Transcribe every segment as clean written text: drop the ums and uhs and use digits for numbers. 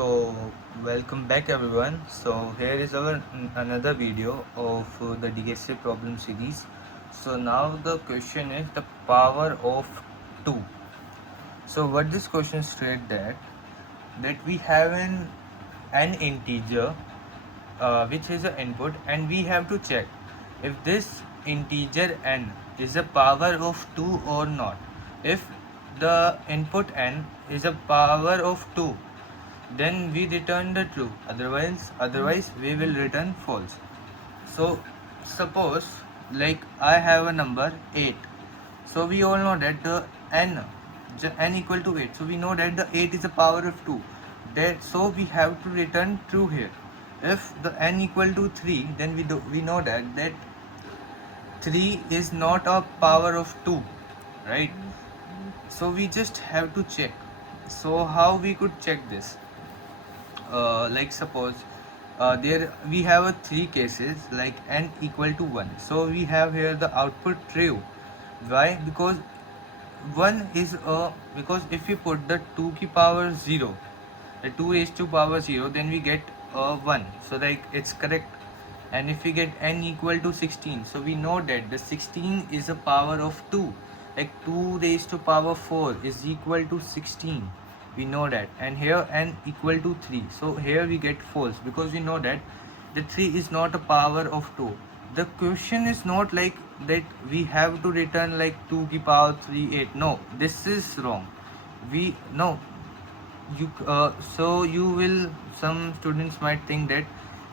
So welcome back everyone. So here is our another video of the DSA problem series. So now the question is the power of 2. So what this question states that we have an integer which is an input, and we have to check if this integer n is a power of 2 or not. If the input n is a power of 2, then we return the true, otherwise we will return false. So suppose like I have a number 8, so we all know that the n equal to 8, so we know that the 8 is a power of 2, that so we have to return true here. If the n equal to 3, then we know that 3 is not a power of 2, right? So we just have to check. So how we could check this? Like suppose there we have three cases like n equal to 1, so we have here the output true. Why? Because 1 is because if we put the 2 ki power 0, the 2 raised to power 0, then we get 1, so like it's correct. And if we get n equal to 16, so we know that the 16 is a power of 2, like 2 raised to power 4 is equal to 16, we know that. And here n equal to 3, so here we get false because we know that the 3 is not a power of 2. The question is not like that we have to return like 2 ki power 3 8. No, this is wrong. We no, you so you will, some students might think that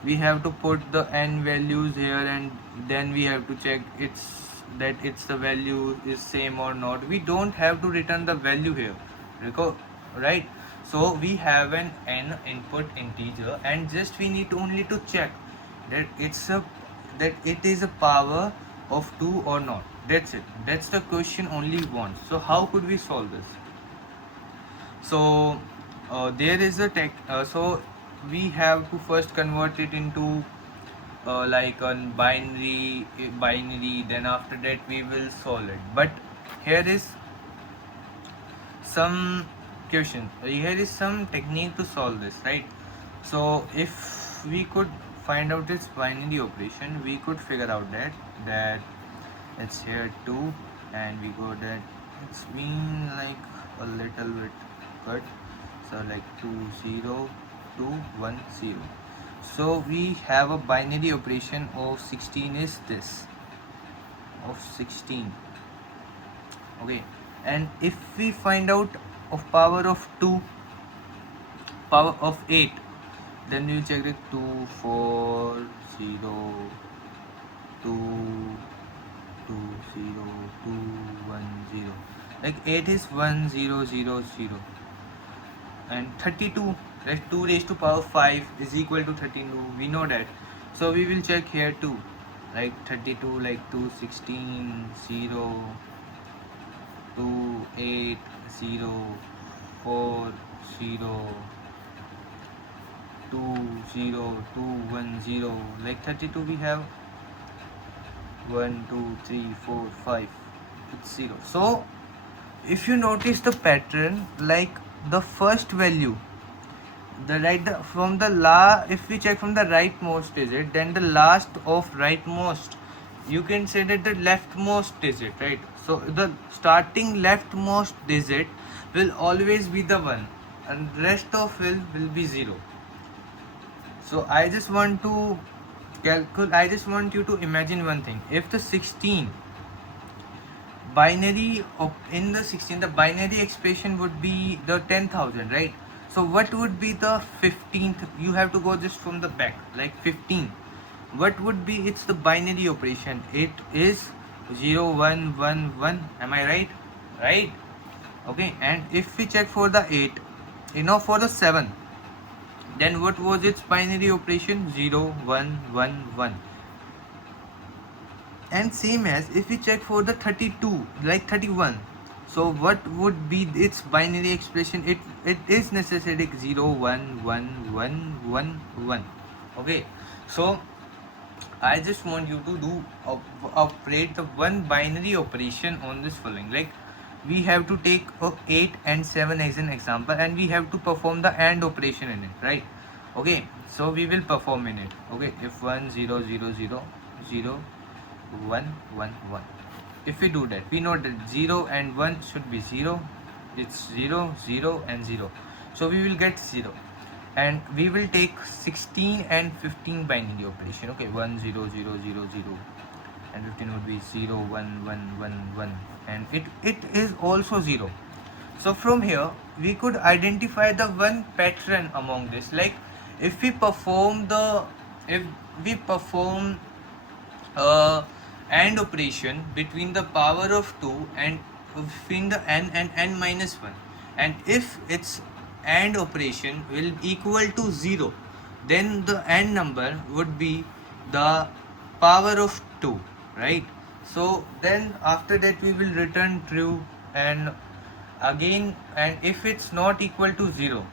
we have to put the n values here and then we have to check it's the value is same or not. We don't have to return the value here, right? So we have an n input integer, and just we need only to check that it is a power of 2 or not. That's it. That's the question only wants. So how could we solve this? So there is a so we have to first convert it into like a binary, then after that we will solve it. But here is some here is some technique to solve this, right? So if we could find out this binary operation, we could figure out that it's here 2, and we go that it's been like a little bit cut, so like 20210. So we have a binary operation of 16 is this, of 16. Okay, and if we find out of power of 2, power of 8, then you check it 2 4 0 2 2 0 2 1 0, like 8 is 1 0 0 0, and 32, like 2 raised to power 5 is equal to 32, we know that. So we will check here too, like 32, like 2 16 0 2 8 0 4 0 2 0 2 1 0, like 32 we have 1 2 3 4 5, it's 0. So if you notice the pattern, like the first value, from the if we check from the rightmost digit, then the last of rightmost, you can say that the leftmost digit, right? So the starting leftmost digit will always be the 1, and rest of will be 0. So I just want to I just want you to imagine one thing. If the 16 binary in the 16, the binary expression would be the 10,000, right? So what would be the 15th? You have to go just from the back, like 15. What would be its the binary operation? It is 0 1 1 1. Am I right? Right? Okay. And if we check for the 8, for the 7, then what was its binary operation? 0 1 1 1. And same as if we check for the 32, like 31, so what would be its binary expression? It is necessary 0 1 1 1 1 1. Okay, so I just want you to do operate the one binary operation on this following, like we have to take 8 and 7 as an example, and we have to perform the AND operation in it, right? Okay, so we will perform in it. Okay, if 1 0 0 0 0 1 1 1, if we do that, we know that 0 and 1 should be 0. It's 0 0 and 0, so we will get 0. And we will take 16 and 15 binary operation. Okay, 1 0 0 0 0, and 15 would be 0 1 1 1 1, and it is also 0. So from here we could identify the one pattern among this. Like if we perform uh, AND operation between the power of 2 and between the n and n minus 1, and if its AND operation will equal to 0, then the n number would be the power of 2, right? So then after that we will return true, and again, and if it's not equal to 0,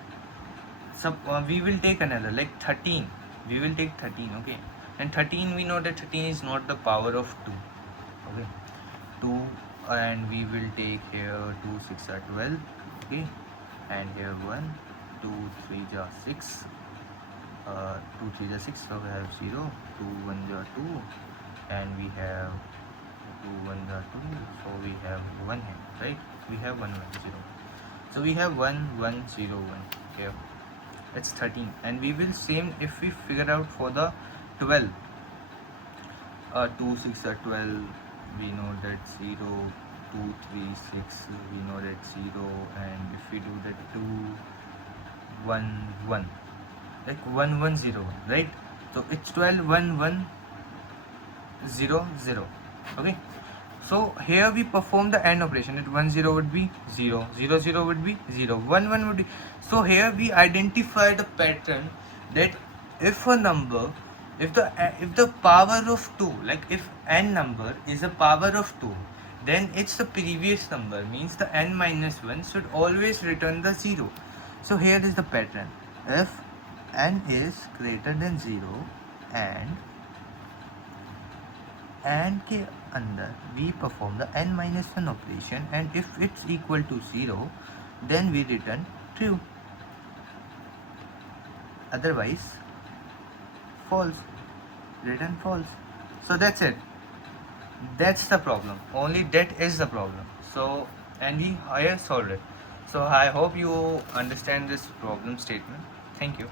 we will take another, like 13. We will take 13. Okay, and 13, we know that 13 is not the power of 2. Okay, 2, and we will take here 2 6 are 12. Okay, and here 1 2 3 are 6, 2 3 are 6, so we have 0, 2 1 are 2, and we have 2 1 are 2, so we have 1 here, right? We have 1 1 0, so we have 1 1 0 1 here. It's 13, and we will same if we figure out for the 12. 2 6 are 12, we know that 0, 2 3 6, we know that 0, and if we do that 2 1 1, like 1 1 0 1, right? So it's 12 1 1 0 0. Okay, so here we perform the AND operation. At 1 0 would be 0, 0 0 would be 0, 1 1 would be. So here we identify the pattern that if a number, if the power of 2, like if n number is a power of 2, then it's the previous number, means the n minus 1 should always return the 0. So here is the pattern. If n is greater than 0 and के अंदर we perform the n minus 1 operation, and if it's equal to 0, then we return true, otherwise false, return false. So that's it, that's the problem, only that is the problem. So, and we here solved it. So I hope you understand this problem statement. Thank you.